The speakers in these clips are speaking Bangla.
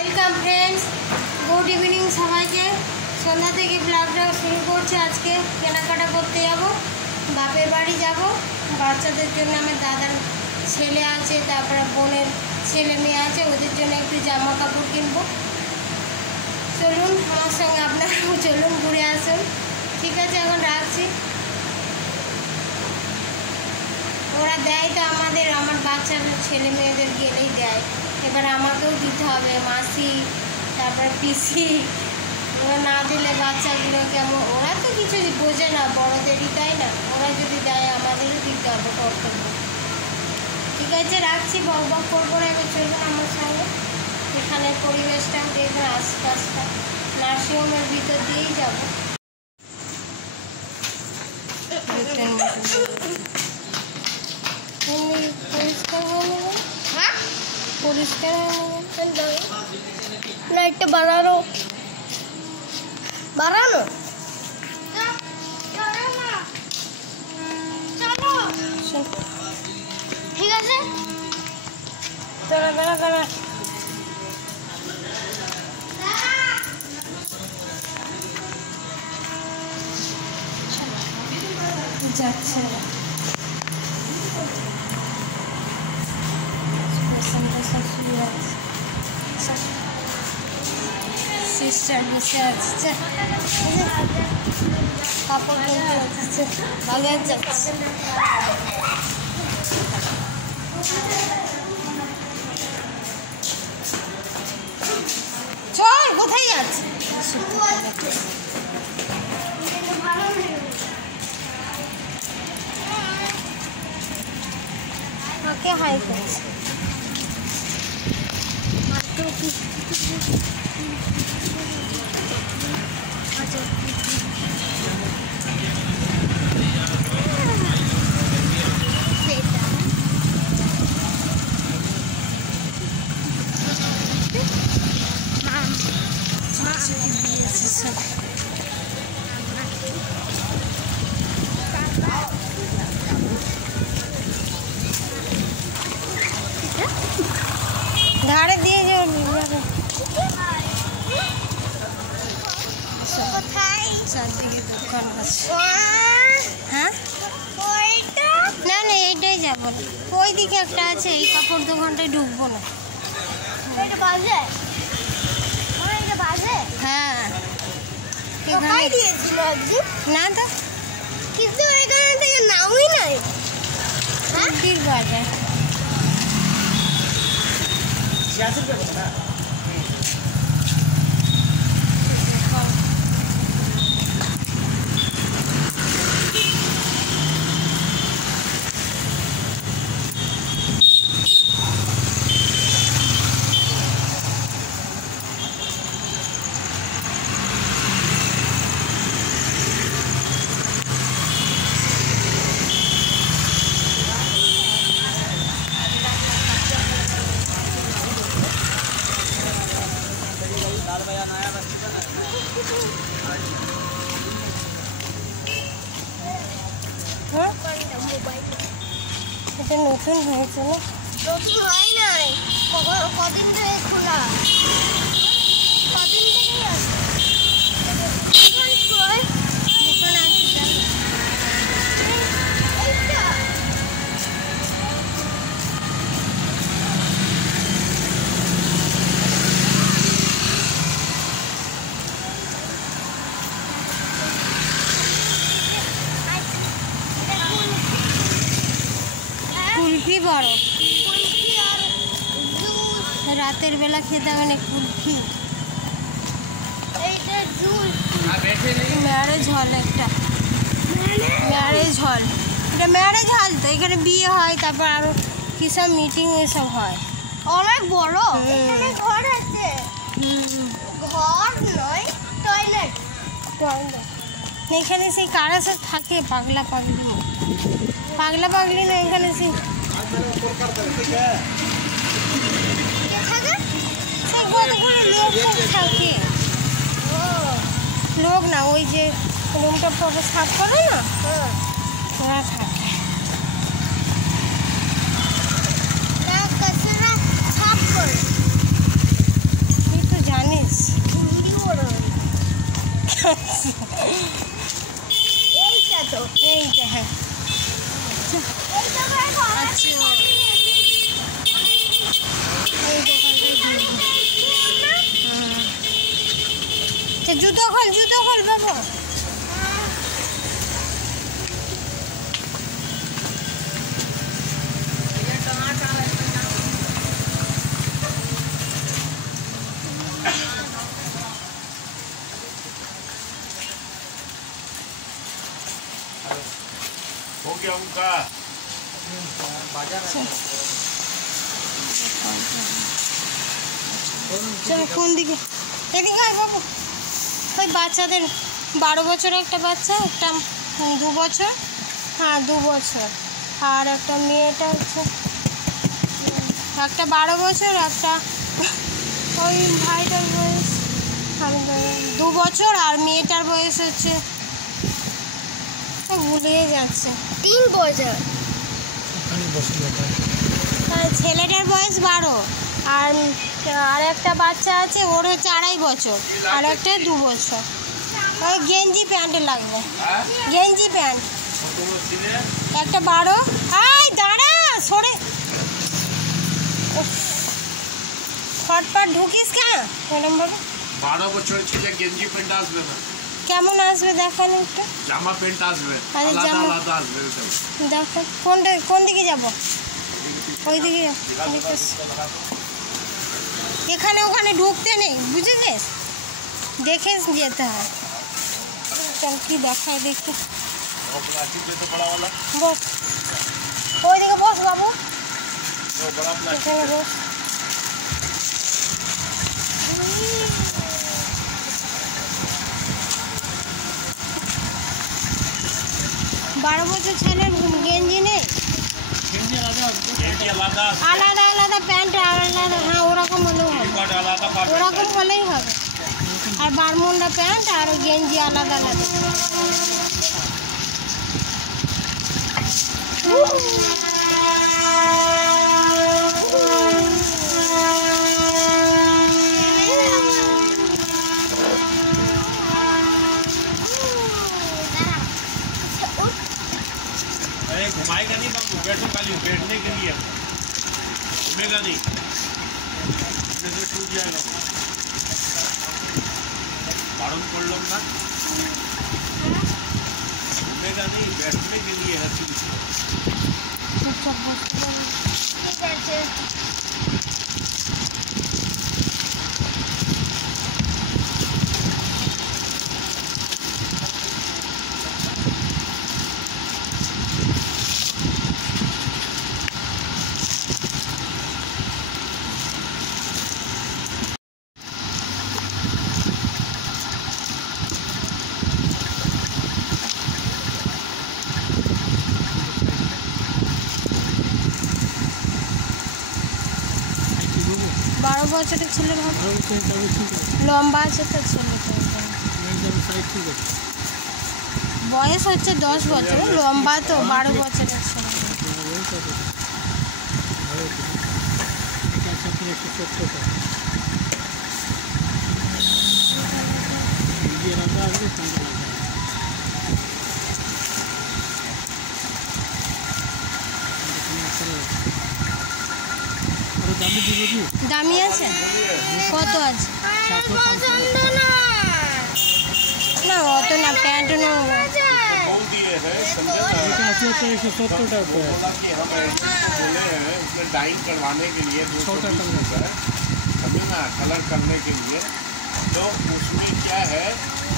ওয়েলকাম ফ্রেন্ডস, গুড ইভিনিং সবাইকে। সন্ধ্যা থেকে ব্লগটা শুরু করছি। আজকে কেনাকাটা করতে যাব, বাপের বাড়ি যাব। বাচ্চাদের জন্য আমার দাদার ছেলে আছে, তারপরে বোনের ছেলে মেয়ে আছে, ওদের জন্য একটু জামা কাপড় কিনবো। চলুন আমার সঙ্গে, আপনারাও চলুন, ঘুরে আসুন। ঠিক আছে, এখন রাখছি। ওরা দেয় তো আমার বাচ্চাদের ছেলে মেয়েদের গেলেই দেয়, এবার আমাকেও দিতে হবে। মাসি, তারপরে পিসি, ওরা না দিলে বাচ্চাগুলো কেমন, ওরা তো কিছু বোঝে না, বড়দেরই, তাই না? ওরা যদি দেয় আমাদেরও দিতে হবে, কর্তব্য। ঠিক আছে, রাখছি, বক বক করবো না। এবার চলুন আমার সঙ্গে। এখানের পরিবেশটা দেখুন, আশপাশটা নার্সিংহোমের ভিতর দিয়েই যাবো। পরিষ্কার লাইটটা বাড়ানো ঠিক আছে। দাঁড়া যাচ্ছে সিস্টার বসে আছে, কাপড় কিনতে হচ্ছে, বাজার যাচ্ছে। চল, কোথায় যাচ্ছে? ওকে হাই করছে। ঘাড়ে দিয়ে যাও, চারদিকে দোকান আছে। হ্যাঁ, না না, এইটাই যাবো না, ওই দিকে একটা আছে, এই কাপড় দোকানটায় ঢুকবো না। হ্যাঁ, না তো, কিন্তু এখানে থেকে নামই নাই। বাজার এটা নতুন হয়েছে না? নতুন হয় নাই, কদিন ধরে খোলা, কদিন থেকেই আছে। কুলফি বড়, রাতের বেলা খেতে হবে না কুলফি। ম্যারেজ হল একটা, ম্যারেজ হল, এটা ম্যারেজ হল তো, এখানে বিয়ে হয়, তারপর আরো কি সব মিটিং এসব হয়। অনেক বড় ঘর আছে, ঘর নয়, টয়লেট। এখানে সেই কারা সব থাকে, পাগলা পাগলি, পাগলা পাগলি না, এখানে সেই লোক থাকে, লোক না, ওই যে রুমটা পরে সাফ করে না, ওরা থাকে। সাফ করে এইটা তো এইটা হ্যাঁ আচ্ছা এই দোকানটাই জুতো খোল বাবু। हो गया उनका চলো কোন দিকে? এদিকে আয় বাবু। ওই বাচ্চাদের 12 বছর একটা বাচ্চা, একটা 2 বছর, হ্যাঁ 2 বছর, আর একটা মেয়েটা হচ্ছে একটা 12 বছর, একটা ওই ভাইটার বয়স 2 বছর, আর মেয়েটার বয়স হচ্ছে ভুলিয়ে যাচ্ছে 3 বছর। ছেলেটার বয়স 12, আর একটা বাচ্চা আছে ওর হচ্ছে 2.5 বছর, আর একটা 2 বছর। ওই গেঞ্জি প্যান্ট লাগবে, গেঞ্জি প্যান্ট একটা 12। আই দাঁড়া সরে ফটফট ঢুকিস কেন ম্যাডাম বলো। 12 বছর ছেলে গেঞ্জি প্যান্ট আসবে না, কেমন আসবে দেখান একটু। জামা প্যান্ট আসবে, আরে আলাদা জামা আলাদা আসবে। দেখো কোন দিকে যাব? ওই দিকে এখানে ওখানে ঢুকতে নেই, বুঝেছিস? দেখে যেতে হয়। চল কি দেখায় দেখি। বস ওইদিকে বস বাবু, এখানে বস। 12 বছর ছেলের গেঞ্জি নেই, আলাদা আলাদা প্যান্ট আলাদা, হ্যাঁ ওরকম হলেও হবে, ওরকম হলেই হবে। আর বারমুন্ডা প্যান্ট আর গেঞ্জি আলাদা আলাদা। घुमाएगा नहीं बाबू, बैठो खाली बैठने के लिए, घूमेगा नहीं, जैसे टूट जाएगा। बारण कर लो ना, घूमेगा नहीं, बैठने के लिए है चीज। বারো বছরের ছেলের লম্বা আছে তো ছেলেটা, বয়স হচ্ছে 10 বছর, লম্বা তো 12 বছরের ছেলে। দামি আছে? কত আছে? না অত না, প্যান্ট না डाइंग करवाने के लिए 220 है, समझे ना, कलर करने के लिए। तो उसमें क्या है,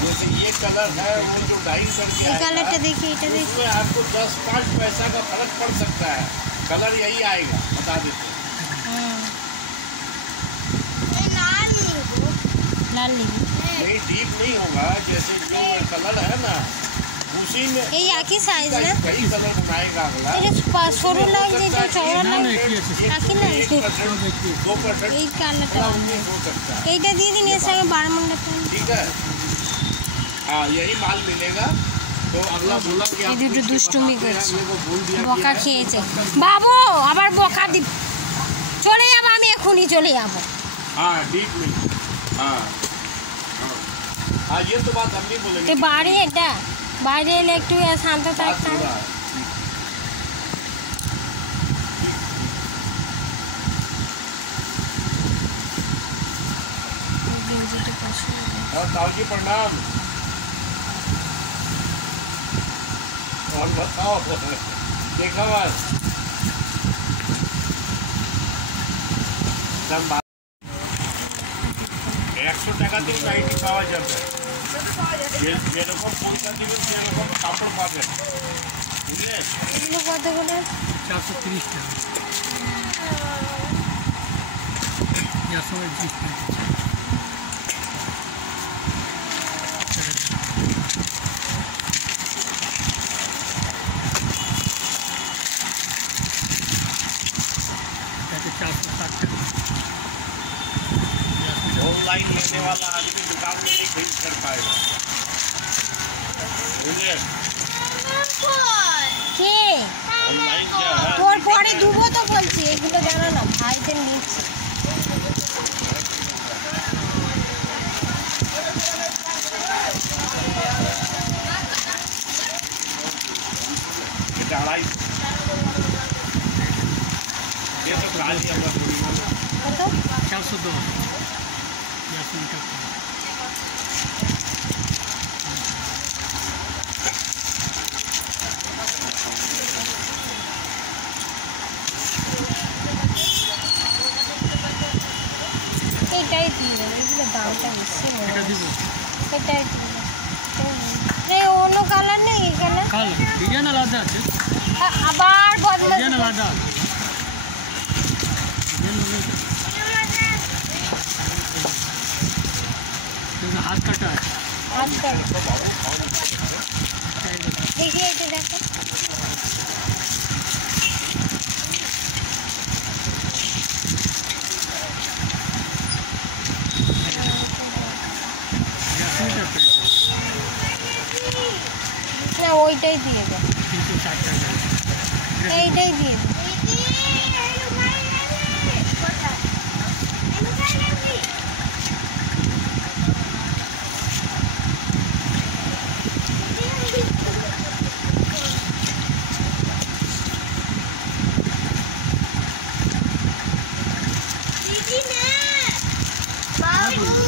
जैसे ये कलर है वो जो डाइंग करके कलर देखिए, उसमें आपको 10-5 पैसा का फर्क पड़ सकता है। कलर यही आएगा, बता देते। लाल नहीं डीप नहीं होगा, जैसे जो कलर है ना उसी में এই একই সাইজ না, कई कलर बनाएगा अगला। এটা সরু লাগছে, এটা চওড়া লাগছে, একই লাগছে। 2% এই কালারটা हो सकता है, এইটা দিয়ে দিন, এর সঙ্গে বারমুন্ডা প্যান্ট। ठीक है। हाँ यही माल मिलेगा। तो अगला बोला कि এই দুটো দুষ্টুমি করছে, को बोल दिया বকা খেয়েছে। বাবু আবার বকা দি, চলে যাবো আমি, এখনই চলে যাবো। हाँ डीप नहीं, हाँ हाँ ये तो बात हम भी बोलेंगे। তো বাড়ি এটা বাইরে এলে একটু শান্ত बात থাকতাম। हो रहा है। গেঞ্জিটা পছন্দ। और ताऊ जी प्रणाम। और बताओ देखा बस सब बात 100 টাকা দিয়ে নাইটি পাওয়া যাবে যেরকম পয়সা দিবেন সেরকম কাপড় পাবেন বুঝলেন। এগুলো কত করে? 430 টাকা। ইয়ার সঙ্গে জিনিস ऑनलाइन लेने वाला आदमी दुकान में नहीं खरीद कर पाएगा बुझले। কে ऑनलाइन क्या है তোর পরে দুবো তো বলছি, এগুলো জানো না ভাইদের নিচ্ছি। এটা 250 ये तो काली আমরা করি না। কত? 410 ইয়ার সঙ্গে টাকা। এটাই দিয়ে দেবো, এগুলো দামটা বেশি মনে এটা হয়। দিব এটাই দিয়ে দেবো। এই অন্য কালার নেই এখানে? কালো ডিজাইন আলাদা আছে, আবার বদলা ডিজাইন আলাদা আছে। হাত কাটা আছে। আজকাল দেখি এটা দেখো। না ওইটাই দিয়ে দেবো, 360 টাকা। এইটাই দিয়ে দেবো।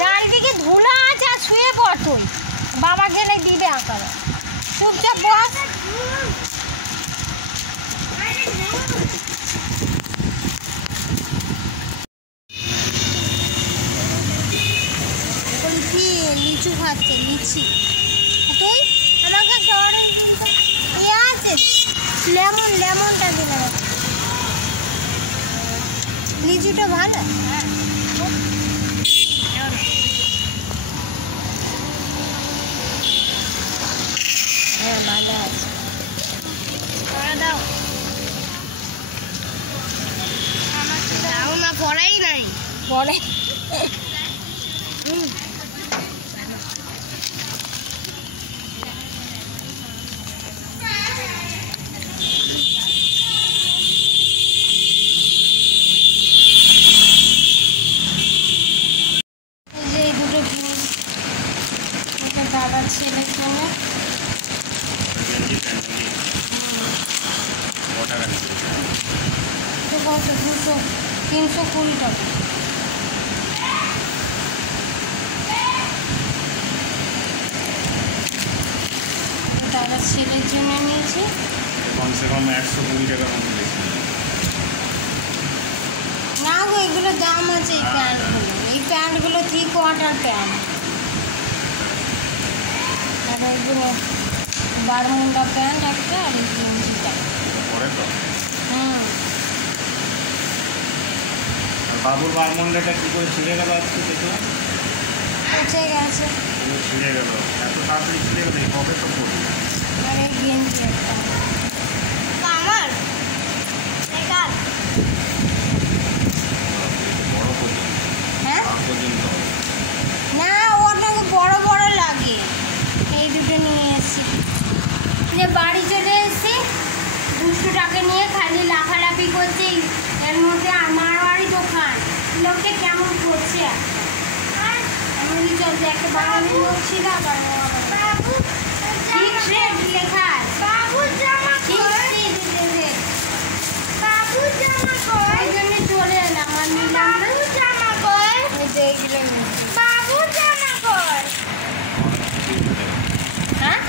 চারিদিকে ধুলা আছে, আর শুয়ে পড় তুই, বাবা গেলে দিবে আঁকারা। চুপচাপ বস। বলছি লিচু খাচ্ছে, লিচি। তুই আমাকে একটা অরেঞ্জ ইয়ে আছে, লেমনটা দিলাম। লিচুটা ভালো। হ্যাঁ ভালো আছে, দাও দাও না, পড়াই নাই পড়ে। এই দুটো জিনিস এটা দাদার ছেলের জন্য। এটা কত? 320 টাকা। দাদার ছেলের জন্য নিয়েছি। कम से कम 120 টাকা মতো বেশি। না গো, এগুলো দাম আছে। এই প্যান্টগুলো 3/4 প্যান্ট, আর ওইগুলো বারমুন্ডা প্যান্ট একটা, আর এই গেঞ্জিটা। পরে তো হুম, আর বাবুর বারমন্ডাটা কি করে ছিঁড়ে গেল আজকে দেখলাম। পচে গেছে। পুরো ছিঁড়ে গেল, এত তাড়াতাড়ি ছিঁড়ে গেল, এই কবে তো পড়বে। আর এই গেঞ্জি একটা আমার বড় পর্যন্ত হ্যাঁ হাত পর্যন্ত। না, ওটাকে বড় বড় লাগে। এই দুটো নিয়ে এসেছি, যে বাড়ি চলে এসেছি 200 টাকা নিয়ে খালি লাফালাফি করছি। এর মধ্যে আমার বাড়ি দোকান, লোককে কেমন করছে। আর আমি বলি চল যে একটা বাঙালি লোক ছিল আবার ফিক্স রেট লেখা বাবুর জামা বাবুর জামা ওই জন্য চলে এলাম আর নিলাম বাবুর জামা এইগুলো বাবুর জামা হ্যাঁ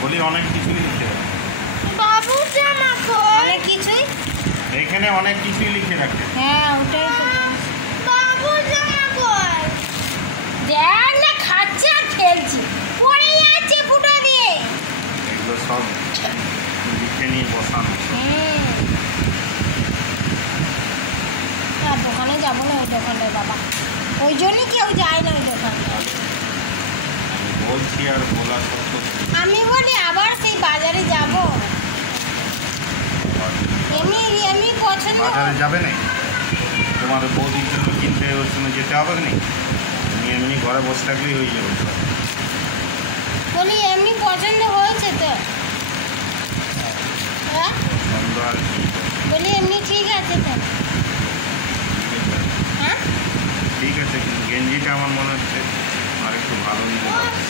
বলি অনেক কিছুই লিখে রাখে বাবুর জামা অনেক কিছুই এখানে অনেক কিছুই লিখে রাখে হ্যাঁ ওটাই তো বাবুর জামা দেখ না খাচ্ছে আর খেলছি পড়ে যাচ্ছে ফুটো দিয়ে এগুলো সব লিখে নিয়ে বসানো আর দোকানে যাবো না ওই দোকানে বাবা ওই জন্যই কেউ যায় না ওই দোকানে আমি বলছি আর বলা সত্ত্বেও আমি বলি আবার সেই বাজারে যাব এমনি এমনি পছন্দ বাজারে যাবে না তোমার বৌদির জন্য কিনতে ওর জন্য যেতে হবে না তুমি এমনি ঘরে বসে থাকলেই হয়ে যাবে বলি এমনি পছন্দ হয়েছে তো হ্যাঁ পছন্দ আর কি বলি এমনি ঠিক আছে তো হ্যাঁ ঠিক আছে কিন্তু গেঞ্জিটা আমার মনে হচ্ছে আর একটু ভালো নিতে পারবে